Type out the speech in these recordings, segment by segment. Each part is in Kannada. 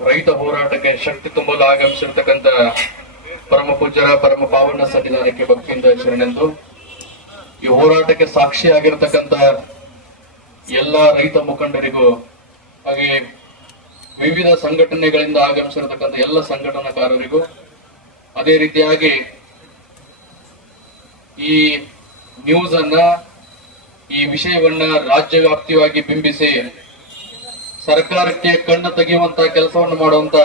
ರೈತ ಹೋರಾಟಕ್ಕೆ ಶಕ್ತಿ ತುಂಬಲು ಆಗಮಿಸಿರ್ತಕ್ಕಂಥ ಪರಮ ಪೂಜ್ಯರ ಪರಮ ಪಾವನ ಸನ್ನಿಧಾನಕ್ಕೆ ಭಕ್ತಿಯಿಂದ ಶರಣೆಂದು ಈ ಹೋರಾಟಕ್ಕೆ ಸಾಕ್ಷಿಯಾಗಿರ್ತಕ್ಕಂಥ ಎಲ್ಲ ರೈತ ಮುಖಂಡರಿಗೂ, ಹಾಗೆ ವಿವಿಧ ಸಂಘಟನೆಗಳಿಂದ ಆಗಮಿಸಿರತಕ್ಕಂಥ ಎಲ್ಲ ಸಂಘಟನಾಕಾರರಿಗೂ, ಅದೇ ರೀತಿಯಾಗಿ ಈ ನ್ಯೂಸ್ ಅನ್ನ ಈ ವಿಷಯವನ್ನ ರಾಜ್ಯ ವ್ಯಾಪ್ತಿಯಾಗಿ ಬಿಂಬಿಸಿ, ಸರ್ಕಾರಕ್ಕೆ ಕಣ್ಣು ತೆಗೆಯುವಂತ ಕೆಲಸವನ್ನು ಮಾಡುವಂತ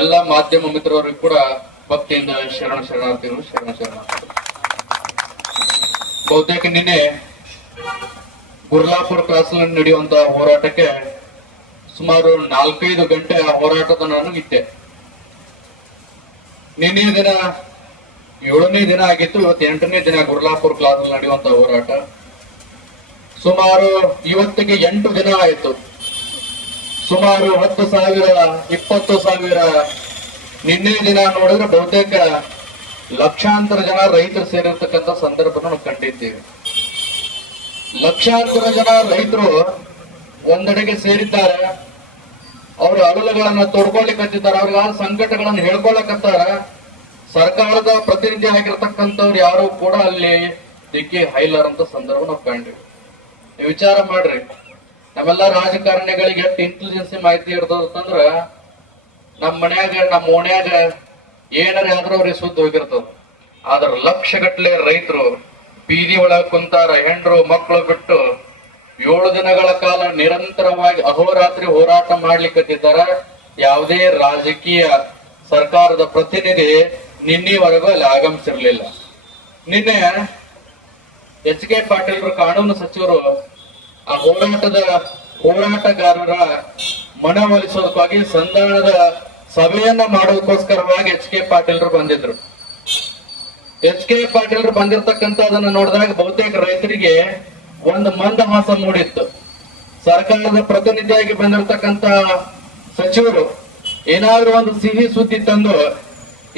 ಎಲ್ಲ ಮಾಧ್ಯಮ ಮಿತ್ರರಿಗೂ ಕೂಡ ಭಕ್ತಿಯಿಂದ ಶರಣ ಶರಣಾರ್ಥಿಗಳು ಶರಣ ಶರಣಾರ್ಥಿಗಳು. ಬಹುತೇಕ ನಿನ್ನೆ ಗುರ್ಲಾಪುರ ಕ್ರಾಸ್ನಲ್ಲಿ ನಡೆಯುವಂತ ಹೋರಾಟಕ್ಕೆ ಸುಮಾರು ನಾಲ್ಕೈದು ಗಂಟೆ ಆ ಹೋರಾಟದ ನಾನು ಇದ್ದೆ. ನಿನ್ನೆ ದಿನ, ಏಳನೇ ದಿನ ಆಗಿತ್ತು, ಇವತ್ತು ಎಂಟನೇ ದಿನ ಗುರ್ಲಾಪುರ ಕ್ಲಾಸ್ ನಡೆಯುವಂತ ಹೋರಾಟ. ಸುಮಾರು ಇವತ್ತಿಗೆ ಎಂಟು ದಿನ ಆಯಿತು. ಸುಮಾರು ಹತ್ತು ಸಾವಿರ, ಇಪ್ಪತ್ತು ಸಾವಿರ ನಿನ್ನೆ ದಿನ ನೋಡಿದ್ರೆ ಬಹುತೇಕ ಲಕ್ಷಾಂತರ ಜನ ರೈತರು ಸೇರಿರ್ತಕ್ಕಂಥ ಸಂದರ್ಭ ನಾವು ಕಂಡಿದ್ದೇವೆ. ಲಕ್ಷಾಂತರ ಜನ ರೈತರು ಒಂದೆಡೆಗೆ ಸೇರಿದ್ದಾರೆ. ಅವರು ಅಳಲುಗಳನ್ನ ತೋಡ್ಕೊಳ್ಲಿಕ್ಕತ್ತಿದ್ದಾರೆ ಅವ್ರಿಗೆ ಆ ಸಂಕಟಗಳನ್ನು ಹೇಳ್ಕೊಳಕತ್ತಾರ ಸರ್ಕಾರದ ಪ್ರತಿನಿಧಿ ಆಗಿರ್ತಕ್ಕಂಥವ್ರು ಯಾರು ಕೂಡ ಅಲ್ಲಿ ದಿಕ್ಕಿ ಅಂತ ಸಂದರ್ಭ ನಾವು ಕಂಡಿವಿ ನೀವು ವಿಚಾರ ಮಾಡ್ರಿ. ನಮ್ಮೆಲ್ಲ ರಾಜಕಾರಣಿಗಳಿಗೆ ಎಷ್ಟು ಇಂಟೆಲಿಜೆನ್ಸಿ ಮಾಹಿತಿ ಇರ್ತದಂತಂದ್ರ ನಮ್ಮ ಮನ್ಯಾಗ, ನಮ್ಮ ಓಣ್ಯಾಗ ಏನಾರ ಆದ್ರೂ ಅವ್ರಿಗೆ ಸುದ್ದು ಹೋಗಿರ್ತದ. ಆದ್ರ ಲಕ್ಷಗಟ್ಲೆ ರೈತರು ಬೀದಿ ಒಳಗ ಕುಂತಾರ, ಹೆಂಡ್ರು ಮಕ್ಕಳು ಬಿಟ್ಟು ಏಳು ದಿನಗಳ ಕಾಲ ನಿರಂತರವಾಗಿ ಅಹೋರಾತ್ರಿ ಹೋರಾಟ ಮಾಡ್ಲಿಕ್ಕತ್ತಿದ್ದಾರ ಯಾವುದೇ ರಾಜಕೀಯ ಸರ್ಕಾರದ ಪ್ರತಿನಿಧಿ ನಿನ್ನೆವರೆಗೂ ಅಲ್ಲಿ ಆಗಮಿಸಿರ್ಲಿಲ್ಲ. ನಿನ್ನೆ ಎಚ್ ಕೆ ಪಾಟೀಲ್ರು ಕಾನೂನು ಸಚಿವರು ಆ ಹೋರಾಟದ ಹೋರಾಟಗಾರರ ಮನವೊಲಿಸೋದಕ್ಕಾಗಿ ಸಂಧಾನದ ಸಭೆಯನ್ನ ಮಾಡೋದಕ್ಕೋಸ್ಕರವಾಗಿ ಎಚ್ ಕೆ ಪಾಟೀಲ್ರು ಬಂದಿದ್ರು. ಎಚ್ ಕೆ ಪಾಟೀಲ್ರು ಬಂದಿರ್ತಕ್ಕಂಥದನ್ನ ನೋಡಿದಾಗ ಬಹುತೇಕ ರೈತರಿಗೆ ಒಂದು ಮಂದಹಾಸ ಮೂಡಿತ್ತು. ಸರ್ಕಾರದ ಪ್ರತಿನಿಧಿಯಾಗಿ ಬಂದಿರತಕ್ಕಂತ ಸಚಿವರು ಏನಾದ್ರೂ ಒಂದು ಸಿಹಿ ಸುದ್ದಿ ತಂದು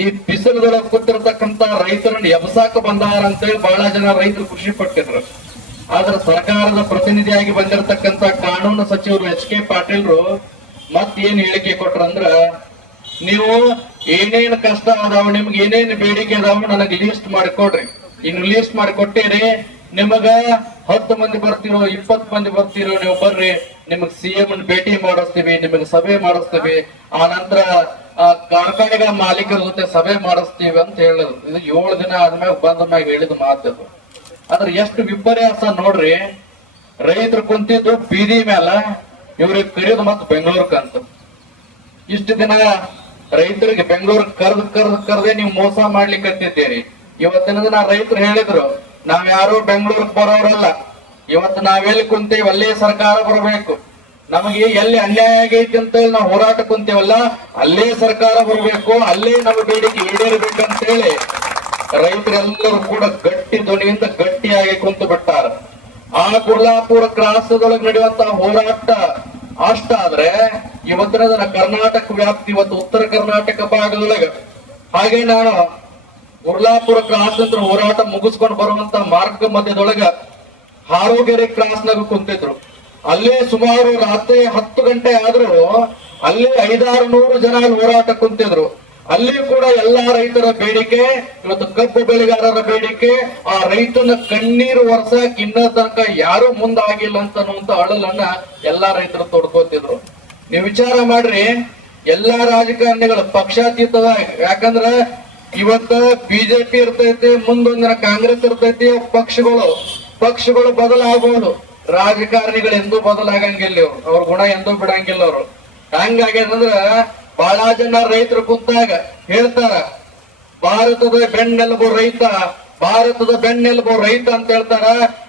ಈ ಬಿಸಿಲದೊಳಗೆ ಕೂತಿರ್ತಕ್ಕಂತ ರೈತರನ್ನ ಎಬ್ಸಾಕ ಬಂದಾರ ಅಂತೇಳಿ ಬಹಳ ಜನ ರೈತರು ಖುಷಿ ಪಟ್ಟಿದ್ರು. ಆದ್ರೆ ಸರ್ಕಾರದ ಪ್ರತಿನಿಧಿಯಾಗಿ ಬಂದಿರತಕ್ಕಂತ ಕಾನೂನು ಸಚಿವರು ಎಚ್ ಕೆ ಪಾಟೀಲ್ರು ಮತ್ತೇನು ಹೇಳಿಕೆ ಕೊಟ್ರಂದ್ರ ನೀವು ಏನೇನ್ ಕಷ್ಟ ಅದಾವ, ನಿಮ್ಗೆ ಏನೇನ್ ಬೇಡಿಕೆ ಅದಾವ ನನಗೆ ಲೀಸ್ಟ್ ಮಾಡಿಕೊಡ್ರಿ. ಇನ್ನು ಲೀಸ್ಟ್ ಮಾಡಿ ಕೊಟ್ಟಿರಿ ನಿಮಗ ಹತ್ತು ಮಂದಿ ಬರ್ತಿರೋ, ಇಪ್ಪತ್ತು ಮಂದಿ ಬರ್ತಿರೋ, ನೀವು ಬರ್ರಿ. ನಿಮಗ್ ಸಿಎಂ ಭೇಟಿ ಮಾಡಿಸ್ತೀವಿ, ನಿಮಗೆ ಸಭೆ ಮಾಡಿಸ್ತೀವಿ. ಆ ನಂತರ ಕಾರ್ಖಾನೆಗಳ ಮಾಲೀಕರ ಜೊತೆ ಸಭೆ ಮಾಡಿಸ್ತೀವಿ ಅಂತ ಹೇಳಿದ್ರು ಇದು ಏಳು ದಿನ ಆದ್ಮ್ಯಾಗ ಬಂದ ಮ್ಯಾಗ ಹೇಳಿದ ಮಾತು ಆದ್ರೆ ಎಷ್ಟು ವಿಪರ್ಯಾಸ ನೋಡ್ರಿ, ರೈತರು ಕುಂತಿದ್ದು ಬೀದಿ ಮೇಲೆ ಇವ್ರಿಗೆ ಕರೆಯೋದು ಮತ್ತೆ ಬೆಂಗಳೂರ್ಕಂತ ಇಷ್ಟು ದಿನ ರೈತರಿಗೆ ಬೆಂಗಳೂರು ಕರ್ದ್ ಕರ್ದ್ ಕರ್ದೆ ನೀವು ಮೋಸ ಮಾಡ್ಲಿಕ್ಕತ್ತಿದ್ದೀರಿ. ಇವತ್ತಿನ ದಿನ ರೈತರು ಹೇಳಿದ್ರು ನಾವ್ ಯಾರು ಬೆಂಗಳೂರಿಗೆ ಬರೋರಲ್ಲ ಇವತ್ತು ನಾವೆಲ್ಲಿ ಕುಂತೀವಿ, ಅಲ್ಲೇ ಸರ್ಕಾರ ಬರಬೇಕು. ನಮಗೆ ಎಲ್ಲಿ ಅನ್ಯಾಯ ಆಗೈತಿ ಅಂತ ಹೇಳಿ ನಾವು ಹೋರಾಟ ಕುಂತೀವಲ್ಲ, ಅಲ್ಲೇ ಸರ್ಕಾರ ಬರಬೇಕು, ಅಲ್ಲೇ ನಮ್ಮ ಬೇಡಿಕೆ ಈಡೇರಬೇಕಂತ ಹೇಳಿ ರೈತರೆಲ್ಲರೂ ಕೂಡ ಗಟ್ಟಿ ಧ್ವನಿಯಿಂದ ಗಟ್ಟಿಯಾಗಿ ಕುಂತು ಬಿಟ್ಟಾರ. ಆ ಕುರ್ಲಾಪುರ ಕ್ರಾಸದೊಳಗೆ ನಡೆಯುವಂತಹ ಹೋರಾಟ ಅಷ್ಟ ಆದ್ರೆ ಇವತ್ತಿನ ಕರ್ನಾಟಕ ವ್ಯಾಪ್ತಿ ಇವತ್ತು ಉತ್ತರ ಕರ್ನಾಟಕ ಭಾಗದೊಳಗೆ. ಹಾಗೆ ನಾನು ಗುರ್ಲಾಪುರ ಕ್ರಾಸ್ ಅಂತ ಹೋರಾಟ ಮುಗಿಸ್ಕೊಂಡು ಬರುವಂತ ಮಾರ್ಗ ಮಧ್ಯದೊಳಗ ಹಾರೋಗೆರೆ ಕ್ರಾಸ್ನಾಗ ಕುಂತಿದ್ರು. ಅಲ್ಲೇ ಸುಮಾರು ರಾತ್ರಿ ಹತ್ತು ಗಂಟೆ ಆದ್ರೂ ಅಲ್ಲೇ ಐದಾರು ನೂರು ಜನ ಹೋರಾಟ ಕುಂತಿದ್ರು. ಅಲ್ಲಿ ಕೂಡ ಎಲ್ಲಾ ರೈತರ ಬೇಡಿಕೆ, ಇವತ್ತು ಕಬ್ಬು ಬೆಳೆಗಾರರ ಬೇಡಿಕೆ, ಆ ರೈತನ ಕಣ್ಣೀರು ವರ್ಷ ಇನ್ನ ತನಕ ಯಾರು ಮುಂದಾಗಿಲ್ಲ ಅಂತ ಅನ್ನುವಂತ ಅಳಲನ್ನ ಎಲ್ಲಾ ರೈತರು ತೊಡ್ಕೋತಿದ್ರು. ನೀವು ವಿಚಾರ ಮಾಡ್ರಿ, ಎಲ್ಲಾ ರಾಜಕಾರಣಿಗಳು ಪಕ್ಷಾತೀತದ ಯಾಕಂದ್ರ ಇವತ್ತ ಬಿಜೆಪಿ ಇರ್ತೈತಿ, ಮುಂದೊಂದಿನ ಕಾಂಗ್ರೆಸ್ ಇರ್ತೈತಿ, ಪಕ್ಷಗಳು ಪಕ್ಷಗಳು ಬದಲಾಗಬಹುದು ರಾಜಕಾರಣಿಗಳು ಎಂದೂ ಬದಲಾಗಂಗಿಲ್ಲ ಅವ್ರ ಗುಣ ಎಂದೂ ಬಿಡಂಗಿಲ್ಲ ಅವ್ರು. ಹಂಗಾಗ್ಯದಂದ್ರ ಬಹಳ ಜನ ರೈತರು ಕುಂತಾಗ ಹೇಳ್ತಾರ, ಭಾರತದ ಬೆನ್ನೆಲುಬು ರೈತ, ಭಾರತದ ಬೆನ್ನೆಲುಬು ರೈತ ಅಂತ ಹೇಳ್ತಾರ.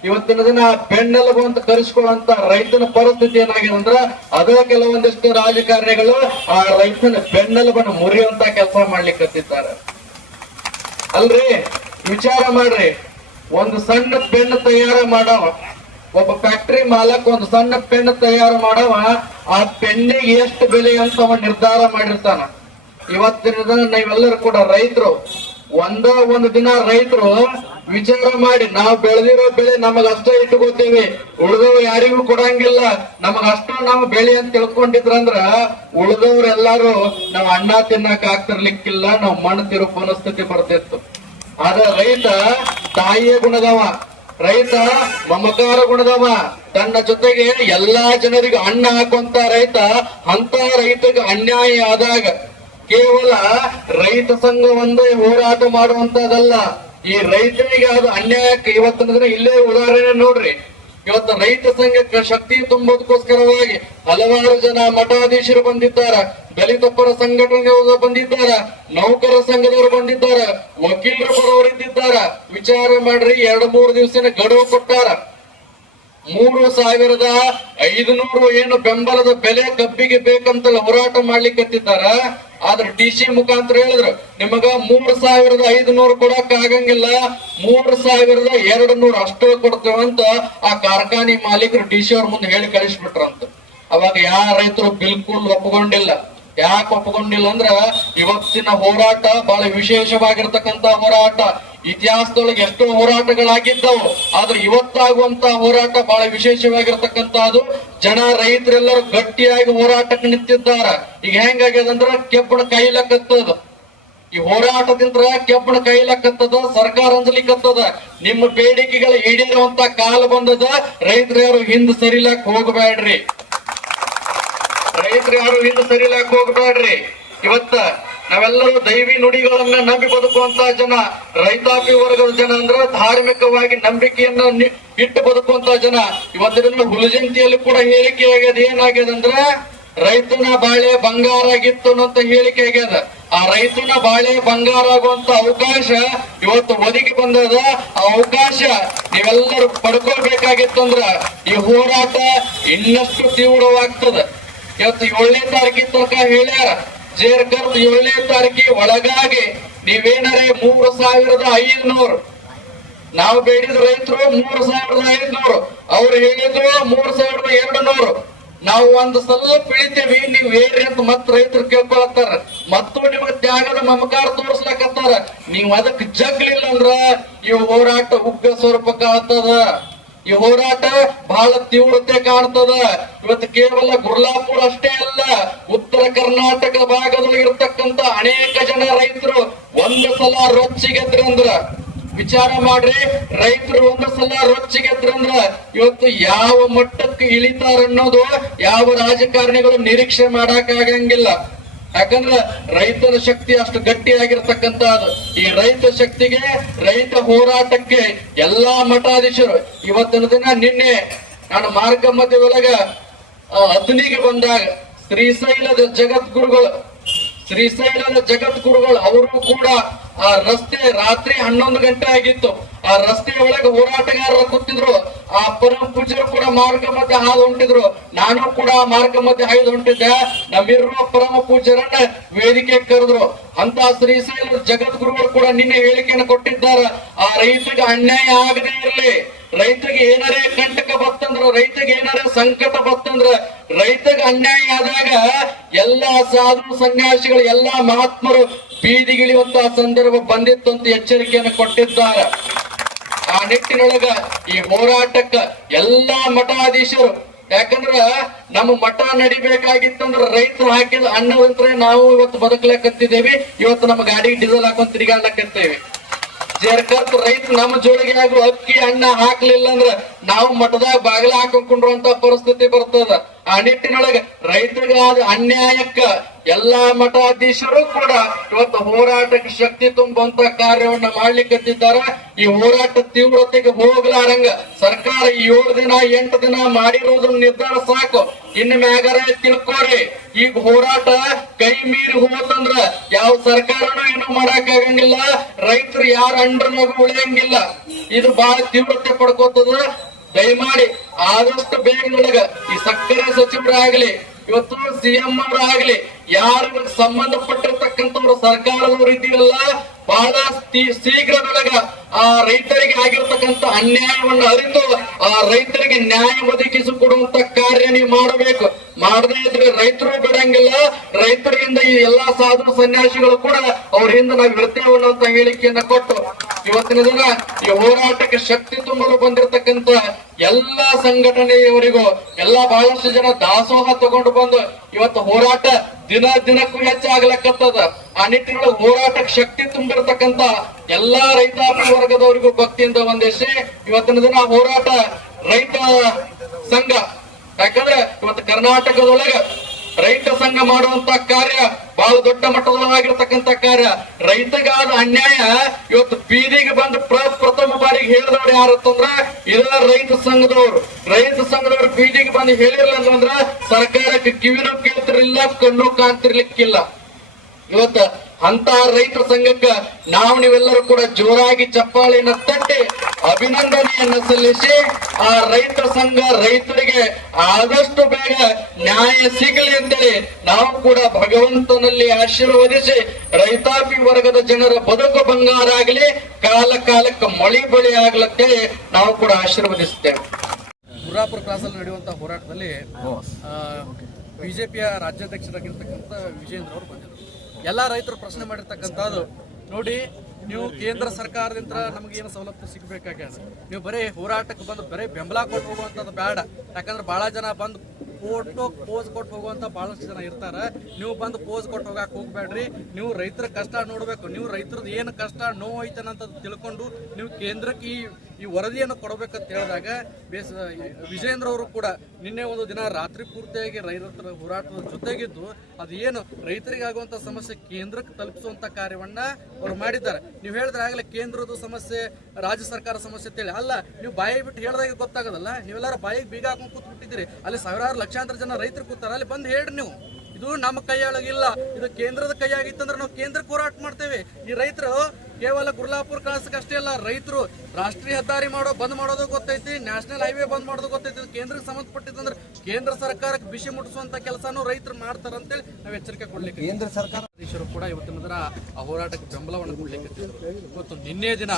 ಇವತ್ತಿನ ದಿನ ಬೆನ್ನೆಲುಬು ಅಂತ ಕರೆಸ್ಕೊಳ್ಳುವಂತ ರೈತನ ಪರಿಸ್ಥಿತಿ ಏನಾಗಿದೆ ಅಂದ್ರ, ಅದೇ ಕೆಲವೊಂದಿಷ್ಟು ರಾಜಕಾರಣಿಗಳು ಆ ರೈತನ ಬೆನ್ನೆಲುಬನ್ನು ಮುರಿಯುವಂತ ಕೆಲಸ ಮಾಡ್ಲಿಕ್ಕೆ ಅಲ್ರಿ? ವಿಚಾರ ಮಾಡ್ರಿ. ಒಂದು ಸಣ್ಣ ಬೆನ್ನು ತಯಾರ ಮಾಡವ ಒಬ್ಬ ಫ್ಯಾಕ್ಟರಿ ಮಾಲಕ್ ಒಂದು ಸಣ್ಣ ಪೆನ್ ತಯಾರು ಮಾಡವ, ಆ ಪೆನ್ನಿಗೆ ಎಷ್ಟು ಬೆಲೆ ಅಂತ ಅವ ನಿರ್ಧಾರ ಮಾಡಿರ್ತಾನ. ಇವತ್ತಿನ ದಿನ ನೀವೆಲ್ಲರೂ ಕೂಡ ರೈತರು, ಒಂದ ಒಂದು ದಿನ ರೈತರು ವಿಚಾರ ಮಾಡಿ, ನಾವು ಬೆಳೆದಿರೋ ಬೆಳೆ ನಮಗ ಅಷ್ಟೇ ಇಟ್ಕೋತೀವಿ ಉಳಿದವ್ ಯಾರಿಗೂ ಕೊಡಂಗಿಲ್ಲ, ನಮಗ ಅಷ್ಟ ನಾವು ಬೆಳೆ ಅಂತ ತಿಳ್ಕೊಂಡಿದ್ರಂದ್ರ ಉಳಿದವ್ರೆಲ್ಲಾರು ನಾವ್ ಅನ್ನ ತಿನ್ನಕ್ ಆಗ್ತಿರ್ಲಿಕ್ಕಿಲ್ಲ, ನಾವ್ ಮಣ್ಣು ತಿರು ಪರಿಸ್ಥಿತಿ ಬರ್ತಿತ್ತು. ಆದ್ರೆ ರೈತ ತಾಯಿಯ ಗುಣದವ. ರೈತ ಮಮಕಾರ ಗುಣದವ. ತನ್ನ ಜೊತೆಗೆ ಎಲ್ಲಾ ಜನರಿಗೆ ಅಣ್ಣ ಹಾಕುವಂತ ರೈತ ಅಂತ ರೈತಗೆ ಅನ್ಯಾಯ ಆದಾಗ ಕೇವಲ ರೈತ ಸಂಘ ಒಂದೇ ಹೋರಾಟ ಮಾಡುವಂತದಲ್ಲ ಈ ರೈತರಿಗೆ ಅದು ಅನ್ಯಾಯಕ್ಕೆ ಇವತ್ತಿನ ಇಲ್ಲೇ ಉದಾಹರಣೆ ನೋಡ್ರಿ. ಇವತ್ತು ರೈತ ಸಂಘಕ್ಕೆ ಶಕ್ತಿ ತುಂಬೋದಕ್ಕೋಸ್ಕರವಾಗಿ ಹಲವಾರು ಜನ ಮಠಾಧೀಶರು ಬಂದಿದ್ದಾರೆ. ದಲಿತ ಪರ ಸಂಘಟನೆಗಳು ಬಂದಿದ್ದಾರ. ನೌಕರ ಸಂಘದವರು ಬಂದಿದ್ದಾರೆ. ವಕೀಲರ ಇದ್ದಿದ್ದಾರ. ವಿಚಾರ ಮಾಡ್ರಿ, ಎರಡು ಮೂರು ದಿವಸನ ಗಡುವು ಕೊಟ್ಟಾರ. ಮೂರು ಸಾವಿರದ ಐದುನೂರು ಏನು ಬೆಂಬಲದ ಬೆಲೆ ಕಬ್ಬಿಗೆ ಬೇಕಂತ ಹೋರಾಟ ಮಾಡ್ಲಿಕ್ಕತ್ತಿದ್ದಾರ ಆದ್ರೆ ಡಿ ಸಿ ಮುಖಾಂತರ ಹೇಳಿದ್ರು, ನಿಮಗ ಮೂರು ಸಾವಿರದ ಐದುನೂರು ಕೊಡಕ್ ಆಗಂಗಿಲ್ಲ. ಮೂರು ಸಾವಿರದ ಎರಡು ನೂರು ಅಷ್ಟು ಕೊಡ್ತೇವಂತ ಆ ಕಾರ್ಖಾನೆ ಮಾಲೀಕರು ಡಿ ಸಿ ಅವ್ರ ಮುಂದೆ ಹೇಳಿ ಕಳಿಸ್ಬಿಟ್ರಂತ ಅವಾಗ ಯಾವ ರೈತರು ಬಿಲ್ಕುಲ್ ಒಪ್ಕೊಂಡಿಲ್ಲ ಯಾಕೆ ಒಪ್ಕೊಂಡಿಲ್ಲ ಅಂದ್ರ, ಇವತ್ತಿನ ಹೋರಾಟ ಬಹಳ ವಿಶೇಷವಾಗಿರ್ತಕ್ಕಂತ ಹೋರಾಟ. ಇತಿಹಾಸದೊಳಗೆ ಎಷ್ಟೋ ಹೋರಾಟಗಳಾಗಿದ್ದವು, ಆದ್ರೆ ಇವತ್ತಾಗುವಂತ ಹೋರಾಟ ಬಹಳ ವಿಶೇಷವಾಗಿರ್ತಕ್ಕಂತಹದ್ದು. ಜನ ರೈತರೆಲ್ಲರೂ ಗಟ್ಟಿಯಾಗಿ ಹೋರಾಟಕ್ಕೆ ನಿಂತಿದ್ದಾರ. ಈಗ ಹೆಂಗಾಗ್ಯದಂದ್ರ ಕೆಬ್ಬಣ ಕೈಲಕ್ಕತ್ತದ ಈ ಹೋರಾಟದಿಂದ ಕೆಬ್ಬಣ ಕೈಲಕ್ಕತ್ತದ ಸರ್ಕಾರ ಅಂಜಲಿಕತ್ತದ. ನಿಮ್ಮ ಬೇಡಿಕೆಗಳ ಈಡೇರುವಂತ ಕಾಲ ಬಂದದ, ರೈತರು ಹಿಂದ್ ಸರಿಲಾಕ್ ಹೋಗಬೇಡ್ರಿ. ರೈತರು ಯಾರು ಹಿಂದೆ ಸರಿಲಾಕ್ ಹೋಗ್ಬೇಡ್ರಿ. ಇವತ್ತ ನಾವೆಲ್ಲರೂ ದೈವಿ ನುಡಿಗಳನ್ನ ನಂಬಿ ಬದುಕುವಂತ ಜನ, ರೈತಾಪಿ ವರ್ಗದ ಜನ ಅಂದ್ರ ಧಾರ್ಮಿಕವಾಗಿ ನಂಬಿಕೆಯನ್ನ ಇಟ್ಟು ಬದುಕುವಂತ ಜನ. ಇವತ್ತಿನ ಹುಲಜಂತಿಯಲ್ಲಿ ಕೂಡ ಹೇಳಿಕೆ ಆಗ್ಯದ, ಏನಾಗ್ಯದ ಅಂದ್ರ ರೈತನ ಬಾಳೆ ಬಂಗಾರ ಆಗಿತ್ತು ಅನ್ನೋಂತ ಹೇಳಿಕೆ ಆಗ್ಯದ. ಆ ರೈತನ ಬಾಳೆ ಬಂಗಾರ ಆಗುವಂತ ಅವಕಾಶ ಇವತ್ತು ಒದಗಿ ಬಂದದ. ಆ ಅವಕಾಶ ನೀವೆಲ್ಲರೂ ಪಡ್ಕೊಳ್ಬೇಕಾಗಿತ್ತಂದ್ರ ಈ ಹೋರಾಟ ಇನ್ನಷ್ಟು ತೀವ್ರವಾಗ್ತದ. ಇವತ್ತು ಏಳನೇ ತಾರೀಕಿನ ತನಕ ಹೇಳ್ಯಾರ ಜೇರ್ಕರ್ದು ಏಳನೇ ತಾರೀಕಿಗೆ ಒಳಗಾಗಿ ನೀವೇನಾರೆ ಮೂರು ಸಾವಿರದ ಐದುನೂರು ನಾವು ಬೇಡಿದ ರೈತರು ಮೂರು ಸಾವಿರದ ಐದುನೂರು ಅವ್ರು ಹೇಳಿದ್ರು ಮೂರು ಸಾವಿರದ ಎರಡು ನೂರು ನಾವು ಒಂದು ಸಲ ಇಳಿತೀವಿ ನೀವು ಏನ್ರಿ ಅಂತ ಮತ್ ರೈತರು ಕೇಳ್ಕೊಳತ್ತಾರ. ಮತ್ತು ನಿಮಗೆ ತ್ಯಾಗದ ಮಮಕಾರ ತೋರ್ಸ್ಲಕತ್ತಾರ. ನೀವು ಅದಕ್ಕೆ ಜಗ್ಲಿಲ್ಲ ಅಂದ್ರ ಈ ಹೋರಾಟ ಉಗ್ರ ಸ್ವರೂಪಕ್ಕ ಆಗ್ತದ. ಈ ಹೋರಾಟ ಬಹಳ ತೀವ್ರತೆ ಕಾಣ್ತದ. ಇವತ್ತು ಕೇವಲ ಗುರ್ಲಾಪುರ ಅಷ್ಟೇ ಅಲ್ಲ, ಉತ್ತರ ಕರ್ನಾಟಕ ಭಾಗದಲ್ಲಿ ಇರತಕ್ಕಂತ ಅನೇಕ ಜನ ರೈತರು ಒಂದು ಸಲ ರೊಚ್ಚಿಗೆದ್ರಂದ್ರ ವಿಚಾರ ಮಾಡ್ರಿ, ರೈತರು ಒಂದು ಸಲ ರೊಚ್ಚಿಗೆದ್ರಂದ್ರ ಇವತ್ತು ಯಾವ ಮಟ್ಟಕ್ಕೆ ಇಳಿತಾರ ಅನ್ನೋದು ಯಾವ ರಾಜಕಾರಣಿಗಳು ನಿರೀಕ್ಷೆ ಮಾಡಕ್ ಆಗಂಗಿಲ್ಲ. ಯಾಕಂದ್ರ ರೈತರ ಶಕ್ತಿ ಅಷ್ಟು ಗಟ್ಟಿಯಾಗಿರ್ತಕ್ಕಂತ ಈ ರೈತ ಶಕ್ತಿಗೆ, ರೈತ ಹೋರಾಟಕ್ಕೆ ಎಲ್ಲಾ ಮಠಾಧೀಶರು ಇವತ್ತಿನ ದಿನ ನಿನ್ನೆ ನಾನು ಮಾರ್ಗ ಮಧ್ಯದೊಳಗ ಅದ್ನಿಗೆ ಬಂದಾಗ ಶ್ರೀಶೈಲದ ಜಗದ್ಗುರುಗಳು ಶ್ರೀಶೈಲದ ಜಗದ್ಗುರುಗಳು, ಅವರು ಕೂಡ ಆ ರಸ್ತೆ ರಾತ್ರಿ ಹನ್ನೊಂದು ಗಂಟೆ ಆಗಿತ್ತು. ಆ ರಸ್ತೆ ಒಳಗೆ ಹೋರಾಟಗಾರರು ಕೂತಿದ್ರು. ಆ ಪರಮ ಪೂಜರು ಕೂಡ ಮಾರ್ಗ ಮಧ್ಯೆ ಹಾದು ಹೊಂಟಿದ್ರು. ನಾನು ಕೂಡ ಮಾರ್ಗ ಮಧ್ಯೆ ಹಾಯ್ದು ಹೊಂಟಿದ್ದೆ. ನಮ್ಮಿರುವ ಪರಮ ಪೂಜರನ್ನ ವೇದಿಕೆ ಕರೆದ್ರು. ಅಂತ ಜಗದ್ಗುರು ಜಗದ್ಗುರುಗಳು ಕೂಡ ನಿನ್ನೆ ಹೇಳಿಕೆಯನ್ನು ಕೊಟ್ಟಿದ್ದಾರೆ. ಆ ರೈತರಿಗೆ ಅನ್ಯಾಯ ಆಗದೇ ಇರಲಿ. ರೈತರಿಗೆ ಏನಾರೇ ಕಂಟಕ ಬತ್ತಂದ್ರ, ರೈತಗೆ ಏನಾರೇ ಸಂಕಟ ಬತ್ತಂದ್ರ, ರೈತಗೆ ಅನ್ಯಾಯ ಆದಾಗ ಎಲ್ಲಾ ಸಾಧು ಸನ್ಯಾಸಿಗಳು, ಎಲ್ಲಾ ಮಹಾತ್ಮರು ಬೀದಿಗಿಳಿಯುವಂತಹ ಸಂದರ್ಭ ಬಂದಿತ್ತು ಅಂತ ಎಚ್ಚರಿಕೆಯನ್ನು ಕೊಟ್ಟಿದ್ದಾರೆ. ಆ ನಿಟ್ಟಿನೊಳಗ ಈ ಹೋರಾಟಕ್ಕ ಎಲ್ಲಾ ಮಠಾಧೀಶರು, ಯಾಕಂದ್ರ ನಮ್ಮ ಮಠ ನಡಿಬೇಕಾಗಿತ್ತಂದ್ರ ರೈತರು ಹಾಕಿದ ಅಣ್ಣದಂತ್ರ ನಾವು ಇವತ್ತು ಬದುಕಲಕತ್ತಿದ್ದೇವೆ. ಇವತ್ತು ನಮ್ಮ ಗಾಡಿ ಡೀಸೆಲ್ ಹಾಕೊಂಡ್ ತಿರುಗಾಡ್ಲಕತ್ತೇವೆ ಜೇರ್ಕರ್ತ ರೈತ ನಮ್ಮ ಜೋಳಿಗೆ ಆಗು ಅಕ್ಕಿ ಅಣ್ಣ ಹಾಕ್ಲಿಲ್ಲ ಅಂದ್ರ ನಾವು ಮಠದಾಗ ಬಾಗಿಲ ಹಾಕೊಂಡ್ರುವಂತ ಪರಿಸ್ಥಿತಿ ಬರ್ತದ. ಆ ನಿಟ್ಟಿನೊಳಗ ರೈತರಿಗಾದ ಅನ್ಯಾಯಕ್ಕ ಎಲ್ಲಾ ಮಠಾಧೀಶರು ಕೂಡ ಇವತ್ತು ಹೋರಾಟಕ್ಕೆ ಶಕ್ತಿ ತುಂಬುವಂತ ಕಾರ್ಯವನ್ನ ಮಾಡ್ಲಿಕ್ಕತ್ತಿದ್ದಾರೆ. ಈ ಹೋರಾಟ ತೀವ್ರತೆಗೆ ಹೋಗ್ಲಾರಂಗ ಸರ್ಕಾರ ಏಳು ದಿನ, ಎಂಟು ದಿನ ಮಾಡಿರೋದ್ರ ನಿರ್ಧಾರ ಸಾಕು. ಇನ್ನು ಮ್ಯಾಗರ ತಿಳ್ಕೊರಿ ಈಗ ಹೋರಾಟ ಕೈ ಮೀರಿ ಹೋತಂದ್ರ ಯಾವ ಸರ್ಕಾರನೂ ಏನು ಮಾಡಕ್ ಆಗಂಗಿಲ್ಲ ರೈತರು ಯಾರ ಅಂಡ್ರನಾಗ ಉಳಿಯಂಗಿಲ್ಲ. ಇದು ಬಹಳ ತೀವ್ರತೆ ಪಡ್ಕೋತದ. ದಯಮಾಡಿ ಆದಷ್ಟು ಬೇಗನೊಳಗ ಈ ಸಕ್ಕರೆ ಸಚಿವರಾಗ್ಲಿ, ಇವತ್ತು ಸಿಎಂ ಅವರಾಗ್ಲಿ ಯಾರು ಸಂಬಂಧಪಟ್ಟಿರ್ತಕ್ಕಂಥವ್ರು ಸರ್ಕಾರದವ್ರು ಇದ್ದೀರಲ್ಲ ಬಹಳ ಶೀಘ್ರ ಶೀಘ್ರದೊಳಗ ಆ ರೈತರಿಗೆ ಆಗಿರ್ತಕ್ಕಂಥ ಅನ್ಯಾಯವನ್ನು ಅರಿತು ಆ ರೈತರಿಗೆ ನ್ಯಾಯ ಒದಗಿಸಿಕೊಡುವಂತ ಕಾರ್ಯ ನೀವು ಮಾಡಬೇಕು. ಮಾಡದೇ ಇದ್ರೆ ರೈತರು ಬಿಡಂಗಿಲ್ಲ. ರೈತರಿಂದ ಈ ಎಲ್ಲಾ ಸಾಧು ಸನ್ಯಾಸಿಗಳು ಕೂಡ ಅವರಿಂದ ನಾವು ಇರ್ತೇವೆ ಅನ್ನುವಂತ ಹೇಳಿಕೆಯನ್ನ ಕೊಟ್ಟು ಇವತ್ತಿನ ದಿನ ಈ ಹೋರಾಟಕ್ಕೆ ಶಕ್ತಿ ತುಂಬಲು ಬಂದಿರತಕ್ಕಂತ ಎಲ್ಲಾ ಸಂಘಟನೆಯವರಿಗೂ ಎಲ್ಲಾ ಬಹಳಷ್ಟು ಜನ ದಾಸೋಹ ತಗೊಂಡು ಬಂದು ಇವತ್ತು ಹೋರಾಟ ದಿನ ದಿನಕ್ಕೂ ಹೆಚ್ಚಾಗ್ಲಕ್ಕತ್ತದ ಆ ನಿಟ್ಟಿನೊಳಗೆ ಹೋರಾಟಕ್ಕೆ ಶಕ್ತಿ ತುಂಬಿರತಕ್ಕಂತ ಎಲ್ಲಾ ರೈತಾಪಿ ವರ್ಗದವರಿಗೂ ಭಕ್ತಿಯಿಂದ ಒಂದೇಶೆ ಇವತ್ತಿನ ದಿನ ಹೋರಾಟ ರೈತ ಸಂಘ. ಯಾಕಂದ್ರೆ ಇವತ್ತು ಕರ್ನಾಟಕದೊಳಗ ರೈತ ಸಂಘ ಮಾಡುವಂತ ಕಾರ್ಯ ಬಹಳ ದೊಡ್ಡ ಮಟ್ಟದಾಗಿರ್ತಕ್ಕಂತ ಕಾರ್ಯ. ರೈತಗಾದ ಅನ್ಯಾಯ ಇವತ್ತು ಬೀದಿಗೆ ಬಂದು ಪ್ರ- ಪ್ರಥಮ ಬಾರಿಗೆ ಹೇಳಿದವ್ರು ಯಾರು ಅಂತಂದ್ರ ಇದ ರೈತ ಸಂಘದವ್ರು. ರೈತ ಸಂಘದವ್ರು ಬೀದಿಗೆ ಬಂದು ಹೇಳಿರ್ಲಿಲ್ಲ ಅಂದ್ರ ಸರ್ಕಾರಕ್ಕೆ ಕಿವಿನೂ ಕೇಳ್ತಿರ್ಲಿಲ್ಲ, ಕಣ್ಣು ಕಾಣ್ತಿರ್ಲಿಕ್ಕಿಲ್ಲ. ಇವತ್ತ ಅಂತ ರೈತರ ಸಂಘಕ್ಕ ನಾವು ನೀವೆಲ್ಲರೂ ಕೂಡ ಜೋರಾಗಿ ಚಪ್ಪಾಳೆಯನ್ನ ತಟ್ಟಿ ಅಭಿನಂದನೆಯನ್ನ ಸಲ್ಲಿಸಿ ಆ ರೈತರ ಸಂಘ ರೈತರಿಗೆ ಆದಷ್ಟು ಬೇಗ ನ್ಯಾಯ ಸಿಗಲಿ ಅಂತೇಳಿ ನಾವು ಕೂಡ ಭಗವಂತನಲ್ಲಿ ಆಶೀರ್ವದಿಸಿ ರೈತಾಪಿ ವರ್ಗದ ಜನರ ಬದುಕು ಬಂಗಾರ ಆಗಲಿ ಕಾಲ ಕಾಲಕ್ಕೆ ಮಳಿ ಬಳಿ ಆಗ್ಲತ್ತೇಳಿ ನಾವು ಕೂಡ ಆಶೀರ್ವದಿಸುತ್ತೇವೆ ಗುರಾಪುರ ಕ್ರಾಸಲ್ಲಿ ನಡೆಯುವಂತ ಹೋರಾಟದಲ್ಲಿ ಬಿಜೆಪಿಯ ರಾಜ್ಯಾಧ್ಯಕ್ಷರಾಗಿರ್ತಕ್ಕಂಥ ವಿಜೇಂದ್ರ ಅವರು ಬಂದಿದ್ರು ಎಲ್ಲ ರೈತರು ಪ್ರಶ್ನೆ ಮಾಡಿರ್ತಕ್ಕಂಥದ್ದು, ನೋಡಿ, ನೀವು ಕೇಂದ್ರ ಸರ್ಕಾರದಿಂದ ನಮ್ಗೆ ಏನು ಸವಲತ್ತು ಸಿಗಬೇಕಾಗ್ಯದ? ನೀವು ಬರೀ ಹೋರಾಟಕ್ಕೆ ಬಂದು ಬರೀ ಬೆಂಬಲ ಕೊಟ್ಟು ಹೋಗುವಂಥದ್ದು ಬೇಡ ಯಾಕಂದ್ರೆ ಭಾಳ ಜನ ಬಂದು ಫೋಟೋ ಪೋಸ್ ಕೊಟ್ಟು ಹೋಗುವಂತ ಬಹಳಷ್ಟು ಜನ ಇರ್ತಾರೆ. ನೀವು ಬಂದು ಪೋಸ್ ಕೊಟ್ಟು ಹೋಗಕ್ಕೆ ಹೋಗ್ಬೇಡ್ರಿ. ನೀವು ರೈತರ ಕಷ್ಟ ನೋಡಬೇಕು. ನೀವು ರೈತರದ್ದು ಏನು ಕಷ್ಟ ನೋವು ಐತನಂತ ತಿಳ್ಕೊಂಡು ನೀವು ಕೇಂದ್ರಕ್ಕೆ ಈ ಈ ವರದಿಯನ್ನು ಕೊಡಬೇಕಂತ ಹೇಳಿದಾಗ ಬೇಸ ವಿಜಯೇಂದ್ರ ಅವರು ಕೂಡ ನಿನ್ನೆ ಒಂದು ದಿನ ರಾತ್ರಿ ಪೂರ್ತಿಯಾಗಿ ರೈತರ ಹೋರಾಟದ ಜೊತೆಗಿದ್ದು ಅದು ಏನು ರೈತರಿಗೆ ಆಗುವಂತ ಸಮಸ್ಯೆ ಕೇಂದ್ರಕ್ಕೆ ತಲುಪಿಸುವಂಥ ಕಾರ್ಯವನ್ನ ಅವರು ಮಾಡಿದ್ದಾರೆ. ನೀವು ಹೇಳಿದ್ರೆ ಆಗಲೇ ಕೇಂದ್ರದ ಸಮಸ್ಯೆ, ರಾಜ್ಯ ಸರ್ಕಾರ ಸಮಸ್ಯೆ ಅಂತೇಳಿ ಅಲ್ಲ, ನೀವು ಬಾಯಿ ಬಿಟ್ಟು ಹೇಳಿದಾಗ ಗೊತ್ತಾಗೋದಲ್ಲ. ನೀವೆಲ್ಲರೂ ಬಾಯಿಗೆ ಬೀಗ ಹಾಕೊಂಡು ಕೂತ್ಬಿಟ್ಟಿದ್ದೀರಿ. ಅಲ್ಲಿ ಸಾವಿರಾರು ಲಕ್ಷಾಂತರ ಜನ ರೈತರು ಕೂತಾರೆ. ಅಲ್ಲಿ ಬಂದು ಹೇಳಿ ನೀವು. ಇದು ನಮ್ಮ ಕೈಯೊಳಗಿಲ್ಲ. ಇದು ಕೇಂದ್ರದ ಕೈಯಾಗಿತ್ತಂದ್ರೆ ನಾವು ಕೇಂದ್ರಕ್ಕೆ ಹೋರಾಟ ಮಾಡ್ತೇವೆ. ಈ ರೈತರು ಕೇವಲ ಗುರ್ಲಾಪುರ ಅಷ್ಟೇ ಅಲ್ಲ ರೈತರು ರಾಷ್ಟ್ರೀಯ ಹೆದ್ದಾರಿ ಮಾಡೋ ಬಂದ್ ಮಾಡೋದು ಗೊತ್ತೈತಿ ನ್ಯಾಷನಲ್ ಹೈವೇ ಬಂದ್ ಮಾಡೋದು ಗೊತ್ತೈತಿ ಕೇಂದ್ರಕ್ಕೆ ಸಂಬಂಧಪಟ್ಟಿದ್ದಂದ್ರೆ ಕೇಂದ್ರ ಸರ್ಕಾರಕ್ಕೆ ಬಿಸಿ ಮುಟ್ಟಿಸುವಂತ ಕೆಲಸನೂ ರೈತರು ಮಾಡ್ತಾರ ಅಂತೇಳಿ ನಾವು ಎಚ್ಚರಿಕೆ ಕೊಡ್ಲಿಕ್ಕೆ ಕೇಂದ್ರ ಸರ್ಕಾರ ಕೂಡ ಇವತ್ತಿನ ದಿನ ಆ ಹೋರಾಟಕ್ಕೆ ಬೆಂಬಲವನ್ನು ಕೊಡ್ಲಿಕ್ಕೆ ಇವತ್ತು ನಿನ್ನೆ ದಿನ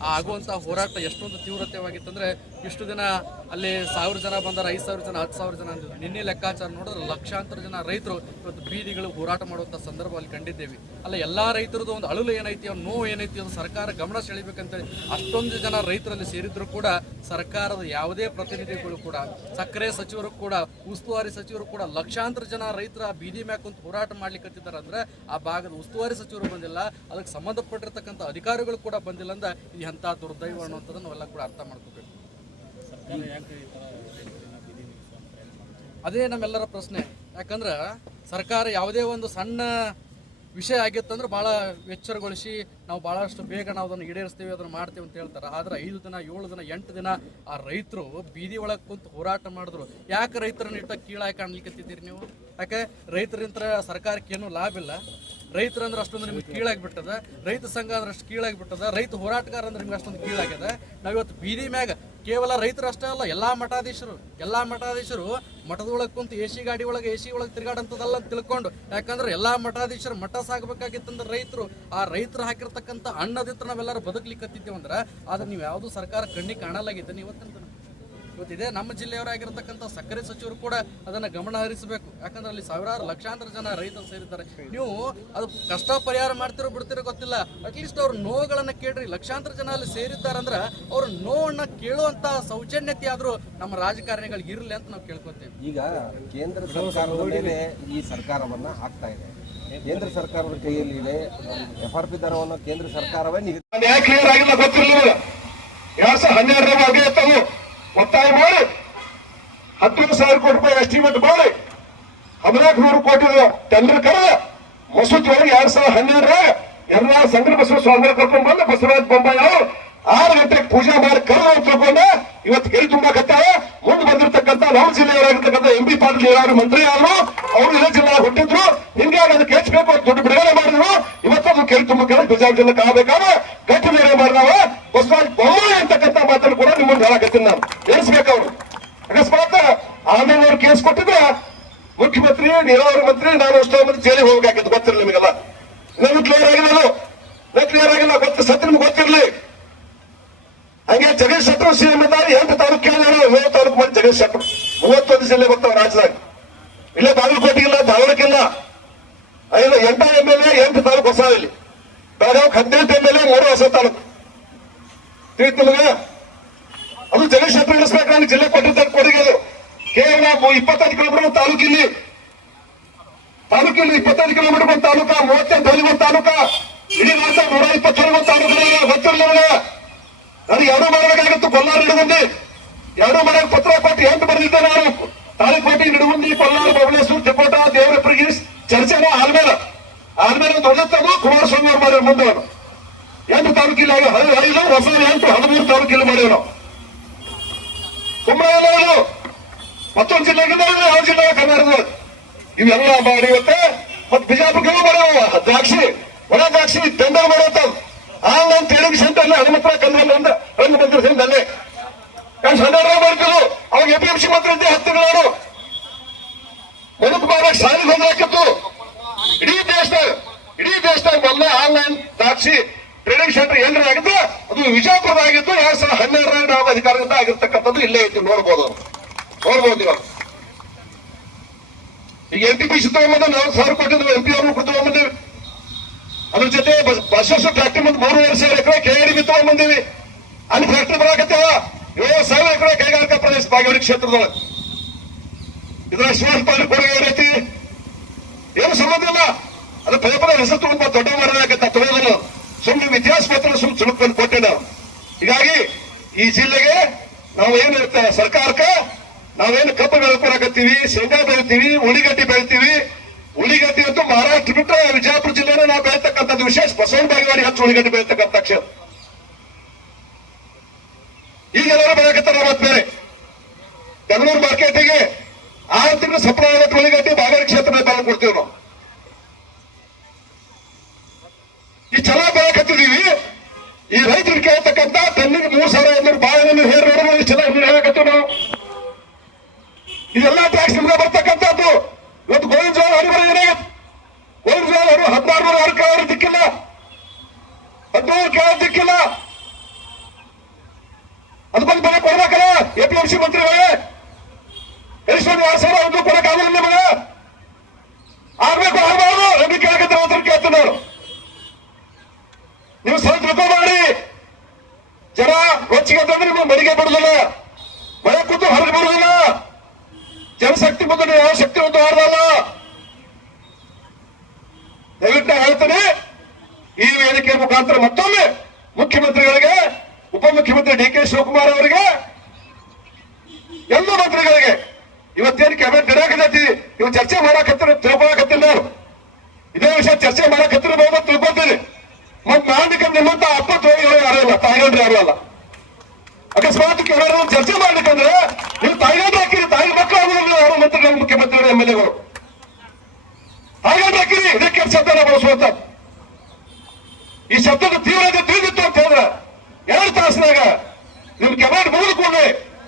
ಆ ಆಗುವಂತ ಹೋರಾಟ ಎಷ್ಟೊಂದು ತೀವ್ರತೆವಾಗಿತ್ತಂದ್ರೆ ಇಷ್ಟು ದಿನ ಅಲ್ಲಿ ಸಾವಿರ ಜನ ಬಂದಾರ, ಐದು ಸಾವಿರ ಜನ, ಹತ್ತು ಸಾವಿರ ಜನ ಅಂದಿದ್ರು ನಿನ್ನೆ ಲೆಕ್ಕಾಚಾರ ನೋಡಿದ್ರೆ ಲಕ್ಷಾಂತರ ಜನ ರೈತರು ಇವತ್ತು ಬೀದಿಗಳು ಹೋರಾಟ ಮಾಡುವಂತ ಸಂದರ್ಭ ಅಲ್ಲಿ ಕಂಡಿದ್ದೇವೆ. ಅಲ್ಲ, ಎಲ್ಲಾ ರೈತರದ್ದು ಒಂದು ಅಳುಲು ಏನೈತಿ ಅವ್ರ ನೋವು ಏನೈತಿ ಅಂತ ಸರ್ಕಾರ ಗಮನ ಸೆಳಿಬೇಕಂತೇಳಿ ಅಷ್ಟೊಂದು ಜನ ರೈತರಲ್ಲಿ ಸೇರಿದ್ರು ಕೂಡ ಸರ್ಕಾರದ ಯಾವುದೇ ಪ್ರತಿನಿಧಿಗಳು ಕೂಡ, ಸಕ್ಕರೆ ಸಚಿವರು ಕೂಡ, ಉಸ್ತುವಾರಿ ಸಚಿವರು ಕೂಡ ಲಕ್ಷಾಂತರ ಜನ ರೈತರ ಬೀದಿ ಮ್ಯಾಕ್ ಕುಂತು ಹೋರಾಟ ಮಾಡ್ಲಿಕ್ಕೆ ಅಂದ್ರೆ ಆ ಭಾಗದ ಉಸ್ತುವಾರಿ ಸಚಿವರು ಬಂದಿಲ್ಲ, ಅದಕ್ಕೆ ಸಂಬಂಧಪಟ್ಟಿರ್ತಕ್ಕಂಥ ಅಧಿಕಾರಿಗಳು ಕೂಡ ಬಂದಿಲ್ಲ ಅಂದ ಇದು ಎಂಥ ದುರ್ದೈವ ಅನ್ನುವಂಥದ್ದನ್ನು ನಾವೆಲ್ಲ ಕೂಡ ಅರ್ಥ ಮಾಡ್ಕೋಬೇಕು. ಅದೇ ನಮ್ಮೆಲ್ಲರ ಪ್ರಶ್ನೆ. ಯಾಕಂದ್ರೆ ಸರ್ಕಾರ ಯಾವುದೇ ಒಂದು ಸಣ್ಣ ವಿಷಯ ಆಗಿತ್ತಂದ್ರೆ ಭಾಳ ಎಚ್ಚರಗೊಳಿಸಿ ನಾವು ಭಾಳಷ್ಟು ಬೇಗ ನಾವು ಅದನ್ನು ಈಡೇರಿಸ್ತೀವಿ, ಅದನ್ನು ಮಾಡ್ತೀವಿ ಅಂತ ಹೇಳ್ತಾರೆ. ಆದ್ರೆ ಐದು ದಿನ, ಏಳು ದಿನ, ಎಂಟು ದಿನ ಆ ರೈತರು ಬೀದಿ ಒಳಗೆ ಕುಂತು ಹೋರಾಟ ಮಾಡಿದ್ರು. ಯಾಕೆ ರೈತರನ್ನ ಇಟ್ಟ ಕೀಳಾಗಿ ಕಾಣ್ಲಿಕ್ಕತ್ತಿದ್ದೀರಿ ನೀವು? ಯಾಕೆ ರೈತರಿಂದ ಸರ್ಕಾರಕ್ಕೆ ಏನೂ ಲಾಭ ಇಲ್ಲ? ರೈತರಂದ್ರೆ ಅಷ್ಟೊಂದು ನಿಮ್ಗೆ ಕೀಳಾಗಿ ಬಿಟ್ಟದ ರೈತ ಸಂಘ ಅಂದ್ರೆ ಅಷ್ಟು ಕೀಳಾಗಿ ಬಿಟ್ಟದ ರೈತ ಹೋರಾಟಗಾರ ಅಂದ್ರೆ ನಿಮ್ಗೆ ಅಷ್ಟೊಂದು ಕೀಳಾಗ್ಯದ. ನಾವಿವತ್ತು ಬೀದಿ ಮ್ಯಾಗ ಕೇವಲ ರೈತರಷ್ಟೇ ಅಲ್ಲ, ಎಲ್ಲಾ ಮಠಾಧೀಶರು ಎಲ್ಲಾ ಮಠಾಧೀಶರು ಮಠದೊಳಗೆ ಕುಂತು ಎ ಸಿ ಗಾಡಿ ಒಳಗೆ ಎ ಸಿ ಒಳಗೆ ತಿರುಗಾಡಂತದಲ್ಲ ತಿಳ್ಕೊಂಡು, ಯಾಕಂದ್ರೆ ಎಲ್ಲಾ ಮಠಾಧೀಶರು ಮಠ ಸಾಗಬೇಕಾಗಿತ್ತಂದ್ರೆ ರೈತರು, ಆ ರೈತರು ಹಾಕಿರ್ತಕ್ಕಂಥ ಅಣ್ಣದಿತ್ರ ನಾವೆಲ್ಲರೂ ಬದುಕಲಿಕ್ಕೆ ಅಂದ್ರೆ ಆದ್ರೆ ನೀವು ಯಾವುದು ಸರ್ಕಾರ ಕಣ್ಣಿಗೆ ಕಾಣಲಾಗಿದ್ದೇನೆ ಇವತ್ತಿನ. ಇವತ್ತು ಇದೇ ನಮ್ಮ ಜಿಲ್ಲೆಯವರಾಗಿರ್ತಕ್ಕಂಥ ಸಕ್ಕರೆ ಸಚಿವರು ಕೂಡ ಅದನ್ನ ಗಮನ ಹರಿಸಬೇಕು. ಯಾಕಂದ್ರೆ ಅಲ್ಲಿ ಸಾವಿರಾರು ಲಕ್ಷಾಂತರ ಜನ ರೈತರು ಸೇರಿದ್ದಾರೆ. ನೀವು ಅದು ಕಷ್ಟ ಪರಿಹಾರ ಮಾಡ್ತಿರೋ ಬಿಡ್ತಿರೋ ಗೊತ್ತಿಲ್ಲ. ಅಟ್ಲೀಸ್ಟ್ ಅವ್ರ ನೋವುಗಳನ್ನ ಕೇಳ್ರಿ. ಲಕ್ಷಾಂತರ ಜನ ಅಲ್ಲಿ ಸೇರಿದ್ದಾರಂದ್ರೆ ಅವ್ರ ನೋವನ್ನ ಕೇಳುವಂತ ಸೌಜನ್ಯತೆ ಆದ್ರೂ ನಮ್ಮ ರಾಜಕಾರಣಿಗಳಿಗೆ ಇರಲಿ ಅಂತ ನಾವು ಕೇಳ್ಕೊತೇವೆ. ಈಗ ಕೇಂದ್ರ ಸರ್ಕಾರದ ಮೇಲೆ ಈ ಸರ್ಕಾರವನ್ನ ಹಾಕ್ತಾ ಇದೆ. ಕೇಂದ್ರ ಸರ್ಕಾರದ ಕೈಯಲ್ಲಿ ಇದೆ. ಎಫ್ ಆರ್ ಪಿ ದರವನ್ನು ಕೇಂದ್ರ ಸರ್ಕಾರವೇ ನಿಗದಿ ಕ್ಲಿಯರ್ ಆಗಿಲ್ಲ ಎರಡ್ ಸಾವಿರದ ಇರ್ತಾವು ಒತ್ತಾಯ ಮಾಡಿ. ಹತ್ತು ಸಾವಿರ ಕೋಟಿ ರೂಪಾಯಿ ಎಸ್ಟಿಮೇಟ್ ಮಾಡಿ. ಹದಿನಾಲ್ಕು ನೂರು ಕೋಟಿ ಟೆಂಡರ್ ಕರೆದ ಮಸೂತಿ ಒಳಗೆ ಎರಡ್ ಸಾವಿರದ ಹನ್ನೆರಡರಾಗ ಎಲ್ಲ ಸಂಘ ಬಸವ ಸ್ವಾಮಿ ಕರ್ಕೊಂಡು ಬಂದ ಬಸವರಾಜ ಬೊಮ್ಮಾಯಿ ಅವರು ಆರು ಗಂಟೆಗೆ ಪೂಜೆ ಮಾಡಿ ಕರೆದು ತಿಳ್ಕೊಂಡ ಇವತ್ತು ಕೈ ತುಂಬಾಕತ್ತಾರ ಮುಂದೆ ಬಂದಿರತಕ್ಕಂತ ನಾವು ಜಿಲ್ಲೆಯವರಾಗಿರ್ತಕ್ಕಂಥ ಎಂ ಬಿ ಪಾಟೀಲ್ ಯಾರು? ಮಂತ್ರಿ ಯಾರು ಅವರು ಇದೇ ಜಿಲ್ಲೆ ಹುಟ್ಟಿದ್ರು. ಹಿಂಗೆ ಅದಕ್ಕೆ ಹೆಚ್ಚಬೇಕು ಅಂತ ದುಡ್ಡು ಬಿಡುಗಡೆ ಮಾಡಿದ್ರು. ಇವತ್ತು ಅದು ಕೆರೆ ತುಂಬಕ್ಕೆ ಬಿಜಾಪುರ ಜಿಲ್ಲೆ ಆಗಬೇಕಾದ್ರೆ ಗಟ್ಟಿ ಬೇರೆ ಮಾಡಿದವ ಬಸವರಾಜ್ ಬೊಮ್ಮಾಯಿ ಅಂತಕ್ಕಂಥ ಮಾತನ್ನು ಕೂಡ ನಿಮ್ಮನ್ನು ಹೇಳಕತ್ತೀನಿ ನಾನು. ಎಣಿಸ್ಬೇಕು ಅವರು. ಅಕಸ್ಮಾತ್ ಆಮೇಲೆ ಅವ್ರು ಕೇಸ್ ಕೊಟ್ಟಿದ್ರೆ ಮುಖ್ಯಮಂತ್ರಿ, ನೀರಾವರಿ ಮಂತ್ರಿ, ನಾನು ಅಷ್ಟೋ ಮಂದಿ ಜೈಲಿಗೆ ಹೋಗ್ಬೇಕಾಗಿತ್ತು ಗೊತ್ತಿರಲಿ ನಿಮಗೆಲ್ಲ. ನನಗೆ ಕ್ಲಿಯರ್ ಆಗಿಲ್ಲ ನಾನು ಕ್ಲಿಯರ್ ಆಗಿಲ್ಲ. ಗೊತ್ತ ಸತ್ಯ ನಿಮ್ಗೆ ಗೊತ್ತಿರಲಿ. ಹಂಗೆ ಜಗದೀಶ್ ಸಿ ಸಿಎಂ ಇದ್ದಾರೆ. ಎಂಟು ತಾಲೂಕು ಕೇಳಿದ್ರು ಏಳು ತಾಲೂಕು ಮಂದಿ ಜಗದೀಶ್ ಶೆಟ್ಟರ್. ಮೂವತ್ತೊಂದು ಜಿಲ್ಲೆ ಬರ್ತಾವ ರಾಜ್ಯದಾಗ. ಇಲ್ಲೇ, ಬಾಗಲಕೋಟೆಗಿಲ್ಲ ಧಾರವಾಡಕ್ಕಿಲ್ಲ ಐದು, ಎಂಟ ಎಂ ಎಲ್ ಎ ಎಂಟು ತಾಲೂಕು ಹೊಸ ಇಲ್ಲಿ ಬೆಳಗಾವ್ ಹದಿನೆಂಟು ಎಂ ಎಲ್ ಎ ಮೂರು ಹೊಸ ತಾಲೂಕು. ತಿಳಿತು ಅದು ಜಗದೀಶ್ ಶೆಟ್ಟರ್ ಇಳಿಸ್ಬೇಕು, ನನಗೆ ಜಿಲ್ಲೆ ಕೊಟ್ಟಿದ್ದ ಕೊಡುಗೆ ಅದು. ಕೇವಲ ಇಪ್ಪತ್ತೈದು ಕಿಲೋಮೀಟರ್ ತಾಲೂಕಿಲ್ಲಿ. ತಾಲೂಕಿಲ್ಲಿ ಇಪ್ಪತ್ತೈದು ಕಿಲೋಮೀಟರ್ ಒಂದು ತಾಲೂಕ ಮೂವತ್ತೆಂಟು ಹಳ್ಳಿ ಒಂದು ತಾಲೂಕ. ಇಡೀ ರಾಜ್ಯ ನೂರ ಇಪ್ಪತ್ತೇಳು ಒಂದು ತಾಲೂಕು ಗೊತ್ತಿರಲಿಲ್ಲ ನನಗೆ. ನಾನು ಎರಡೂ ಮಾಡಬೇಕಾಗಿತ್ತು, ಕೊಲ್ಲಾರ ನಿಡುಗುಂದಿ ಎರಡೂ ಮನೆ ಪತ್ರ ಕೊಟ್ಟು ಎಂಟು ಬರೆದಿದ್ದೆ ನಾನು. ತಾಳಿಕೋಟೆ ನಿಡುಗುಂದಿ ಕೊಲ್ಲಾರ ಬಬಲೇಶ್ವರ ತಿಕೋಟ ದೇವರಪ್ಪರಿಗೆ ಚರ್ಚೆ ಆಲ್ಮೇಲ ಆದ್ಮೇಲೆ ದೊಡ್ಡತ್ತದು ಕುಮಾರಸ್ವಾಮಿ ಅವ್ರು ಮಾಡ್ಯಾರ ಮುಂದೆ ಅವರು. ಎಂಟು ತಾಲೂಕಿಲ್ಲ ಐದು ಹೊಸ ಎಂಟು, ಹದಿಮೂರು ತಾಲೂಕಿಲ್ಲ ಮಾಡ್ಯಾರ ನಾವು. ಮತ್ತೊಂದು ಜಿಲ್ಲೆಗಿಂದ ಯಾವ ಜಿಲ್ಲೆ ಕರ್ನಾಟಕದ ಇವೆಲ್ಲ ಮಾಡಿ ಮತ್ತೆ ಬಿಜಾಪುರಕ್ಕೆ ಮಾಡ್ಯಾವ ದ್ರಾಕ್ಷಿ, ಒಣ ದ್ರಾಕ್ಷಿ ಟೆಂಡರ್ ಮಾಡತ್ತ ಆನ್ಲೈನ್ ಟ್ರೇಡಿಂಗ್ ಸೆಂಟರ್ ಹನುಮಂತರ ಕಂದ್ರೆ ಅಂದ್ರೆ ರಂಗ ಬಂದಿರ್ತೀನಿ ಅಲ್ಲೇ ಯಾಕೆ ಹನ್ನೆರಡು ಮಾಡ್ತಿದ್ರು ಅವಾಗ ಎ ಪಿ ಎಂ ಸಿ ಮಂತ್ರಿ ಇದ್ದೆ ಹತ್ತು ತಿಂಗಳು ಬದುಕು ಮಾಡಕ್ ಶಾಲೆಗೆ ಹೋಗ್ಲಾಕಿತ್ತು ಇಡೀ ದೇಶದಾಗ ಇಡೀ ದೇಶದಾಗ ಮೊದಲ ಆನ್ಲೈನ್ ದ್ರಾಕ್ಷಿ ಟ್ರೇಡಿಂಗ್ ಸೆಂಟರ್ ಎಲ್ಲಿ ಆಗಿದ್ದು ಅದು ವಿಜಯಪುರದಾಗಿದ್ದು ಎರಡ್ ಸಾವಿರದ ಹನ್ನೆರಡರಾಗ ನಾವು ಅಧಿಕಾರದಿಂದ ಆಗಿರ್ತಕ್ಕಂಥದ್ದು ಇಲ್ಲೇ ಐತಿ ನೋಡ್ಬೋದು ನೋಡ್ಬೋದು ಇವಾಗ ಈಗ ಎಂ ಪಿ ಪಿ ಸಿ ತಗೊಂಬಂದ ನಾಲ್ಕು ಸಾವಿರ ಕೊಟ್ಟಿದ್ವಿ ಎಂ ಪಿ ಅವ್ರನ್ನ ಕೊಟ್ಟು ಅದ್ರ ಜೊತೆ ಬಸ್ ಬಸ್ ಫ್ಯಾಕ್ಟ್ರಿ ಮುಂದೆ ಮೂರುವರೆ ಸಾವಿರ ಎಕರೆ ಕೆಆಡಿ ಬಿ ತಗೊಂಬಂದಿವಿ ಅಲ್ಲಿ ಫ್ಯಾಕ್ಟ್ರಿ ಬರಾಕತ್ತೇವ ಏಳು ಸಾವಿರ ಎಕರೆ ಕೈಗಾರಿಕಾ ಪ್ರದೇಶ ಬಾಗೇವಾಡಿ ಕ್ಷೇತ್ರದೊಳಗೆ ಇದರ ಪಾಲ್ ಕೊಡುಗೆ ಏನೈತಿ ಏನು ಸಂಬಂಧ ಇಲ್ಲ. ಅದು ಪದೇ ಹೆಸರು ತುಂಬ ದೊಡ್ಡ ಮಾಡಲಾಗತ್ತ ತಗೊಳ್ಳೋದಿಲ್ಲ ಸುಮ್ಮನೆ ಇತಿಹಾಸ ಮಾತ್ರ ಸುಮ್ಮನೆ ಚುಳುಕೊಂಡು ಕೊಟ್ಟೆ ನಾವು. ಹೀಗಾಗಿ ಈ ಜಿಲ್ಲೆಗೆ ನಾವು ಏನು ಇರ್ತ- ಸರ್ಕಾರಕ್ಕೆ ನಾವೇನು ಕಬ್ಬು ಬೆಳ್ಕೊಳಕತ್ತೀವಿ ಶೇಂಗಾ ಬೆಳಿತೀವಿ ಉಳಿಗಡ್ಡಿ ಬೆಳಿತೀವಿ. ಉಳಿಗಡ್ಡಿ ಅಂತೂ ಮಹಾರಾಷ್ಟ್ರ ಬಿಟ್ಟರೆ ವಿಜಯಪುರ ಜಿಲ್ಲೆನ ನಾವು ಬೆಳೀತಕ್ಕಂಥದ್ದು ವಿಶೇಷ ಬಸವನ ಬಾಗೇವಾಡಿ ಹಚ್ಚು ಉಳಿಗಡ್ಡಿ ಬೆಳೀತಕ್ಕಂಥ ಕ್ಷೇತ್ರ. ಈಗ ಎಲ್ಲರೂ ಬೆಳಕತ್ತಾರ ಮತ್ತೆ ಬೇರೆ. ಬೆಂಗಳೂರು ಮಾರ್ಕೆಟಿಗೆ ಆರು ತಿಂಗಳು ಸಪ್ಲೈ ಆಗೋ ಉಳಿಗಡ್ಡಿ ಕ್ಷೇತ್ರ ಬೆಲೆ ಕೊಡ್ತೀವಿ ನಾವು. ಈ ಚಲ ಬೆಳಕತ್ತಿದೀವಿ ಈ ರೈತರು ಕೇಳ್ತಕ್ಕಂತ ತನ್ನಿಗೆ ಮೂರ್ ಸಾವಿರ ಐನೂರು ಬಾಳೆಹಣ್ಣು, ಹೇರ್ ನೋಡಿದ್ರೆ ಇಷ್ಟೆಲ್ಲ ಹಿಂಗೆ ಹೇಳಕತ್ತೀವಿ ನಾವು. ಇದೆಲ್ಲ ಟ್ಯಾಕ್ಸ್ ನಿಮ್ಗೆ ಬರ್ತಕ್ಕಂಥದ್ದು. ಇವತ್ತು ಗೋವಿಂದ ಜೋಳ ಹರಿ ಏನಾಗತ್ತೆ ಗೋವಿಂದ ಜೋಳ ಹದಿನಾರು ನೂರು ಆರು ಕೇಳೋರು ದಿಕ್ಕಿಲ್ಲ. ಹದಿನೂರು ಕೇಳೋರು ದಿಕ್ಕಿಲ್ಲ. ಅದಕ್ಕೊಂದು ಬೆಲೆ ಕೊಡ್ಬೇಕಲ್ಲ? ಎ ಪಿ ಎಂ ಸಿ ಮಂತ್ರಿಗಳೇ. ಎಷ್ಟೊಂದು ಆರು ಸಾವಿರ ಒಂದು ಕೊಡಕ್ಕಾಗಲ್ಲ ನಿಮಗೆ. ಆಗ್ಬೇಕು, ಆಗ್ಬಾರ್ದು. ಎಂದು ಕೇಳಕತ್ತರ ಕೇಳ್ತೀನಿ ನಾನು. ನೀವು ಸ್ವಲ್ಪ ತಿಳ್ಕೊಬೇಡಿ ಜನ ಕೊಚ್ಚಿಗೆ ಅಂತಂದ್ರೆ ನಿಮ್ಗೆ ಮಡಿಗೆ ಬಿಡುದಿಲ್ಲ ಮಳೆ ಕೂತು ಹೊರಗೆ ಬಿಡುದಿಲ್ಲ ಜನಶಕ್ತಿ ಮುಂದೆ ನೀವು ಯಾವ ಶಕ್ತಿ ಒಂದು ಆಡಲ್ಲ ದಯವಿಟ್ಟು ಹೇಳ್ತೇನೆ. ಈ ವೇದಿಕೆ ಮುಖಾಂತರ ಮತ್ತೊಮ್ಮೆ ಮುಖ್ಯಮಂತ್ರಿಗಳಿಗೆ ಉಪಮುಖ್ಯಮಂತ್ರಿ ಡಿ ಕೆ ಶಿವಕುಮಾರ್ ಅವರಿಗೆ, ಎಲ್ಲ ಮಂತ್ರಿಗಳಿಗೆ ಇವತ್ತೇನು ಕ್ಯಾಬಿನೆಟ್ ನಡೆಯಕತ್ತೈತಿ ಇವ್ ಚರ್ಚೆ ಮಾಡಕತ್ತಿರ ತಿಳ್ಕೊಳಕತ್ತಿಲ್ಲ ಇದೇ ವಿಷಯ ಚರ್ಚೆ ಮಾಡಕತ್ತಿರಬಹುದು ಅಂತ ತಿಳ್ಕೊತೀನಿ ಮತ್ ಮಾಡ್ಲಿಕ್ಕೆ ನಿಮ್ಮಂತ ಅಪ್ಪತ್ತು ಯಾರು ಇಲ್ಲ. ತಾಯಿಗಂಡ್ರು ಯಾರು ಅಲ್ಲ ಅಕಸ್ಮಾತ್ ಕೆಲವರು ಚರ್ಚೆ ಮಾಡ್ಲಿಕ್ಕಂದ್ರೆ ನೀವು ತಾಯಿಗಂಡ್ರು ಹಾಕಿರಿ. ತಾಯಿ ಮಕ್ಕಳು ಆಗೋದಿಲ್ಲ ಯಾರು ಮಂತ್ರಿಗಳು, ಮುಖ್ಯಮಂತ್ರಿಗಳು, ಎಂ ಎಲ್ ಎಗಳು. ತಾಯಿಗಂಡ್ರು ಹಾಕಿರಿ. ಇದಕ್ಕೆ ಶಬ್ದ ಬಳಸುವಂತ ಈ ಶಬ್ದದ ತೀವ್ರತೆ ತಿಳಿದಿತ್ತು ಅಂತ ಹೇಳಿದ್ರೆ ಎರಡು ತಾಸಿನಾಗ ನಿಮ್ ಕೆಬಾಟ್ ಮುಗಿದುಕೊಂಡೆ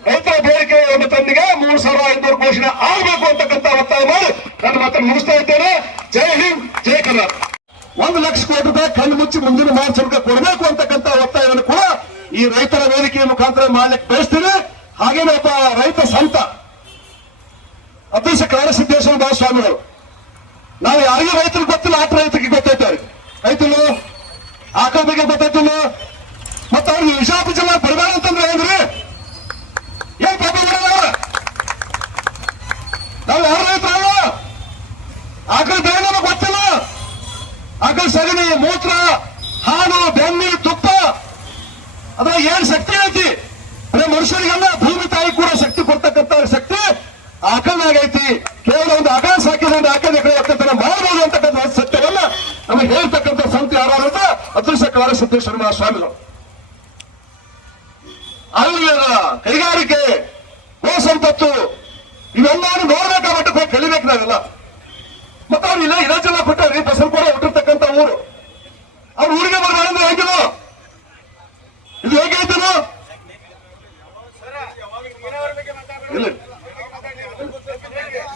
ರೈತರ ಬೇಡಿಕೆ ಒಂದು ತಂದಿಗೆ ಮೂರು ಸಾವಿರ ಐನೂರು ಘೋಷಣೆ ಆಗಬೇಕು ಅಂತಕ್ಕಂಥ ಒತ್ತಾಯ ಮಾಡಿ ನನ್ನ ಮಾತನ್ನು ಮುಗಿಸ್ತಾ ಇದ್ದೇನೆ. ಜೈ ಹಿಂದ್, ಜೈ ಕರ್ನಾಟಕ. ಒಂದು ಲಕ್ಷ ಕೋಟಿ ರೂಪಾಯಿ ಕಣ್ಣು ಮುಚ್ಚಿ ಮುಂದಿನ ಮಾರ್ಚ್ ಕೊಡಬೇಕು ಅಂತಕ್ಕಂಥ ಒತ್ತಾಯವನ್ನು ಕೂಡ ಈ ರೈತರ ವೇದಿಕೆಯ ಮುಖಾಂತರ ಮಾಡ್ಲಿಕ್ಕೆ ಬಯಸ್ತೀನಿ. ಹಾಗೇನೆ ಒಬ್ಬ ರೈತ ಸಂತ ಅಧ್ಯಕ್ಷ ಕಾರಸಿದ್ದೇಶ್ವರ ಮಹಾಸ್ವಾಮಿಗಳು. ನಾವು ಯಾರಿಗೂ ರೈತರಿಗೆ ಗೊತ್ತಿಲ್ಲ ಆಟ ರೈತರಿಗೆ ಗೊತ್ತೈತೆ ರೈತರು ಆಕಳ ಬಗ್ಗೆ ಗೊತ್ತೈತಿಲ್ಲ ಮತ್ತ ಅವ್ರಿಗೆ ವಿಜಾಪುರ ಜಿಲ್ಲಾ ಬರಬೇಡ ಅಂತಂದ್ರೆ ಏನ್ರಿ ಏನ್ ಪಾಪ ನಾವು ಯಾರು ರೈತರಲ್ಲ ಆಕಳ ನಮಗೆ ಗೊತ್ತಿಲ್ಲ. ಆಕಳ ಸಗಣಿ, ಮೂತ್ರ, ಹಾಲು, ಬೆಣ್ಣೆ, ತುಪ್ಪ. ಅದ್ರ ಏನ್ ಶಕ್ತಿ ಐತಿ? ಅದೇ ಮನುಷ್ಯರಿಗೆಲ್ಲ, ಭೂಮಿ ತಾಯಿ ಕೂಡ ಶಕ್ತಿ ಕೊಡ್ತಕ್ಕಂತ ಶಕ್ತಿ ಆಕಳನಾಗೈತಿ ಕೇವಲ ಒಂದು ಆಕಳ ಸಾಕಿದ್ರೆ ಆಕಳ ಎಕರೆ ಒಕ್ಕಲ್ತನ ಮಾಡಬಹುದು ಅಂತಕ್ಕಂಥ ಸತ್ಯವನ್ನ ನಮಗೆ ಹೇಳ್ತಕ್ಕಂಥ ಸಂತ ಯಾರು ಅಂತ ಅದೃಶ್ಯ ಕಾರ ಸಿದ್ದೇಶ್ವರ ಸ್ವಾಮಿಗಳು ಆಯುರ್ವೇದ, ಕೈಗಾರಿಕೆ, ಗೋ ಸಂಪತ್ತು ಇವೆಲ್ಲವನ್ನು ನೋಡ್ಬೇಕಾ ಮಟ್ಟಕ್ಕೆ ಹೋಗಿ ಕಲಿಬೇಕು ನಾವೆಲ್ಲ. ಮತ್ತೆ ಅವ್ರು ಇಲ್ಲ ಇದೇ ಜನ ಬಸಲ್ ಕೂಡ ಹುಟ್ಟಿರ್ತಕ್ಕಂಥ ಊರು. ಅವ್ರ ಊರಿಗೆ ಬರಬೇಡ ಅಂದ್ರೆ ಹೇಗಿದು? ಇದು ಹೇಗೆ ಆಯ್ತನು ಇಲ್ಲ.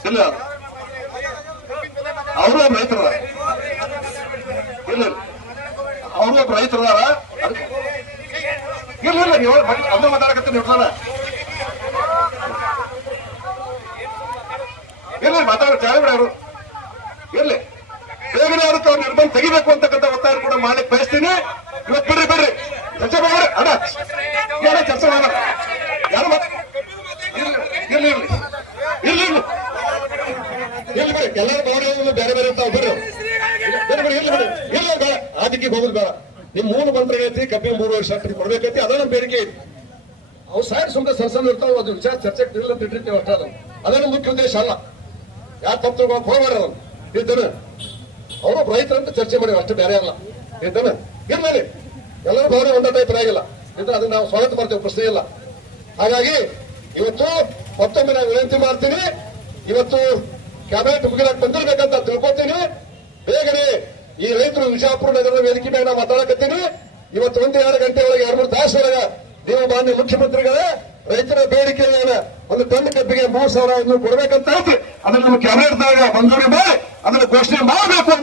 ಇಲ್ಲ. ಅವರು ರೈತರ. ಇಲ್ಲ. ಅವರು ರೈತರು ಅದಾರ ಇಲ್ಲ ಇಲ್ಲ ನೀವು ಅದ ಮಾತಾಡಕತ್ತೀನಿ ಇರ್ತಾನ ಇಲ್ಲ ಮಾತಾಡ ಚಾಲೆ ಬಿಡ ಅವರು. ಇರ್ಲಿ. ಬೇಗನೆ ಅವ್ರು ನಿರ್ಬಂಧ ತೆಗಿಬೇಕು ಅಂತಕ್ಕಂಥ ಒತ್ತಾಯ ಕೂಡ ಮಾಡ್ಲಿಕ್ಕೆ ಬಯಸ್ತೀನಿ. ಇವತ್ತು ಬಿಡ್ರಿ ಬಿಡ್ರಿ. ಚರ್ಚೆ ಮಾಡ್ರಿ ಯಾರ ಚರ್ಚೆ ಮಾಡ ಯಾರು ಇರ್ಲಿ ಇರ್ಲಿ ಇರ್ಲಿ. ಇರ್ಲಿ ಇರ್ಲಿ. ಇರ್ಲಿ ಬಿಡಿ. ಎಲ್ಲರೂ ಬೇರೆ ಬೇರೆ ಇರ್ತಾವ ಬಿಡ್ರಿ ಬಿಡ್ರಿ ಬಿಡಿ ಇರ್ಲಿ ಬಿಡಿ. ಬೇಡ. ಆದಿಕ್ಕೆ ಹೋಗುದು ಬೇಡ. ನಿಮ್ ಮೂರು ಮಂತ್ರಿಗಳೈತಿ ಕಬ್ಬಿ ಮೂರು ವರ್ಷ ಕೊಡ್ಬೇಕೈತಿ ಅದ ನಮ್ಮ ಬೇಡಿಕೆ ಐತಿ. ಅವು ಸಾಯರ್ ಸುಮ್ಮನೆ ಸರ್ಸನ್ ಇರ್ತಾವ ಅದು ವಿಚಾರ ಚರ್ಚೆಗೆ ಇಲ್ಲ ಅಂತ ಇಟ್ಟಿರ್ತೀವಿ ಅಷ್ಟೇ ಅದು. ಅದನ್ನ ಮುಖ್ಯ ಉದ್ದೇಶ ಅಲ್ಲ. ಯಾರು ತಪ್ಪು ಹೋಗ್ಬಾರ ಅದನ್ನು ಇದ್ದಾನೆ. ಅವರು ರೈತರಂತ ಚರ್ಚೆ ಮಾಡಿ ಅಷ್ಟು ಬೇರೆ ಅಲ್ಲ. ಇದ್ದಾನೆ. ಇರ್ಲಿ. ಎಲ್ಲರೂ ಭಾವನೆ ಒಂದೇ ಟೈಪ್ ಆಗಿಲ್ಲ ಇದ್ರೆ ಅದನ್ನ ನಾವು ಸ್ವಾಗತ ಮಾಡ್ತೇವೆ, ಪ್ರಶ್ನೆ ಇಲ್ಲ. ಹಾಗಾಗಿ, ಇವತ್ತು ಮತ್ತೊಮ್ಮೆ ನಾನು ವಿನಂತಿ ಮಾಡ್ತೀನಿ. ಇವತ್ತು ಕ್ಯಾಬಿನೆಟ್ ಮುಗಿಲಕ್ಕೆ ಬಂದಿರ್ಬೇಕಂತ ತಿಳ್ಕೊತೀನಿ. ಬೇಗನೆ ಈ ರೈತರು ವಿಜಾಪುರ ನಗರದ ವೇದಿಕೆ ಮೇಲೆ ನಾವು ಮಾತಾಡಕತ್ತೀನಿ ಇವತ್ತು ಒಂದು ಎರಡು ಗಂಟೆ ಒಳಗೆ, ಎರಡು ಮೂರು ತಾಸು ಒಳಗ ನೀವು ಮಾನ್ಯ ಮುಖ್ಯಮಂತ್ರಿಗಳೇ, ರೈತರ ಬೇಡಿಕೆ ಒಂದು ಟನ್ ಕಬ್ಬಿಗೆ ಮೂರ್ ಸಾವಿರ ಕೊಡಬೇಕಂತ ಅದನ್ನ ನಮ್ಮ ಕ್ಯಾಬಿನೆಟ್ದಾಗ ಮಂಜೂರಿ ಮಾಡಿ, ಅದನ್ನ ಘೋಷಣೆ ಮಾಡಬೇಕು.